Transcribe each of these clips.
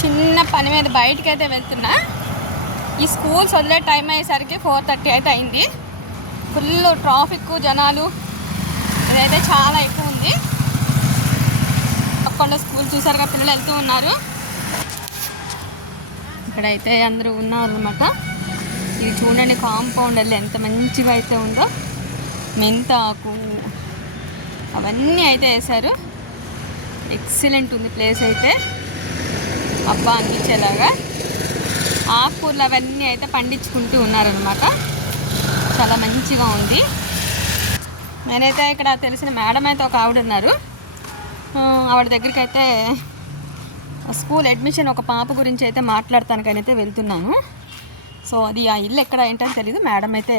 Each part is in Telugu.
చిన్న పని మీద బయటికి అయితే వెళ్తున్నా. ఈ స్కూల్స్ వదిలే టైం అయ్యేసరికి 4:30 అయితే అయింది. ఫుల్ ట్రాఫిక్, జనాలు ఇదైతే చాలా ఎక్కువ ఉంది. అక్కడ స్కూల్ చూసారుగా, పిల్లలు వెళ్తూ ఉన్నారు. ఇక్కడైతే అందరూ ఉన్నారు అనమాట. ఇది చూడండి, కాంపౌండ్ వెళ్ళి ఎంత మంచిగా అయితే ఉందో. మెంతాకు అవన్నీ అయితే వేశారు. ఎక్సలెంట్ ఉంది ప్లేస్ అయితే, అబ్బా అనిపించేలాగా. ఆకుకూరలు అవన్నీ అయితే పండించుకుంటూ ఉన్నారనమాట. చాలా మంచిగా ఉంది. నేనైతే ఇక్కడ తెలిసిన మేడం అయితే ఒక ఆవిడ ఉన్నారు. ఆవిడ దగ్గరికి అయితే స్కూల్ అడ్మిషన్ ఒక పాప గురించి అయితే మాట్లాడతానికైతే వెళ్తున్నాను. సో అది ఆ ఇల్లు ఎక్కడ ఏంటని తెలీదు. మేడం అయితే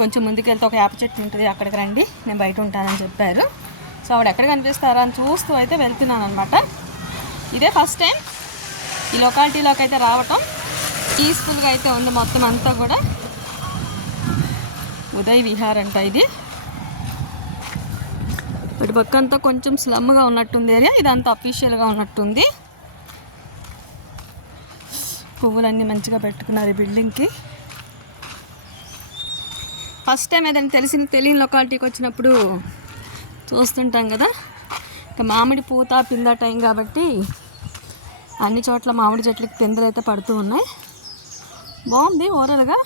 కొంచెం ముందుకెళ్తే ఒక వేప చెట్టు ఉంటుంది, అక్కడికి రండి, నేను బయట ఉంటానని చెప్పారు. సో ఆవిడ ఎక్కడ కనిపిస్తారా అని చూస్తూ అయితే వెళ్తున్నాను అనమాట. ఇదే ఫస్ట్ టైం ఈ లొకాలిటీలోకి అయితే రావటం. పీస్ఫుల్గా అయితే ఉంది మొత్తం అంతా కూడా. ఉదయ్ విహార్ అంట ఇది. ఇటు పక్క అంతా కొంచెం స్లమ్గా ఉన్నట్టుంది ఏరియా, ఇదంతా అఫీషియల్గా ఉన్నట్టుంది. పువ్వులన్నీ మంచిగా పెట్టుకున్నారు ఈ బిల్డింగ్కి. ఫస్ట్ టైం ఏదైనా తెలియని లొకాలిటీకి వచ్చినప్పుడు చూస్తుంటాం కదా. ఇక మామిడి పూత పింద టైం కాబట్టి అన్ని చోట్ల మామిడి చెట్లకి పిందెలు అయితే పడుతూ ఉన్నాయి. బాగుంది ఓవరాల్గా.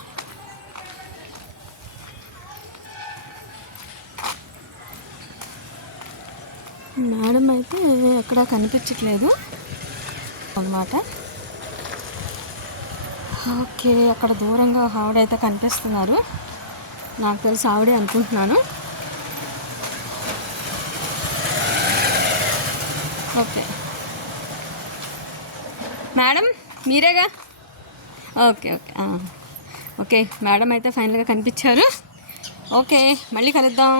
మేడం అయితే ఎక్కడా కనిపించట్లేదు అన్నమాట. ఓకే, అక్కడ దూరంగా ఆవిడైతే కనిపిస్తున్నారు. నాకు తెలిసి ఆవిడే అనుకుంటున్నాను. ఓకే మేడం, మీరేగా? ఓకే ఓకే ఓకే మేడం అయితే ఫైనల్గా కనిపించారు. ఓకే, మళ్ళీ కలుద్దాం.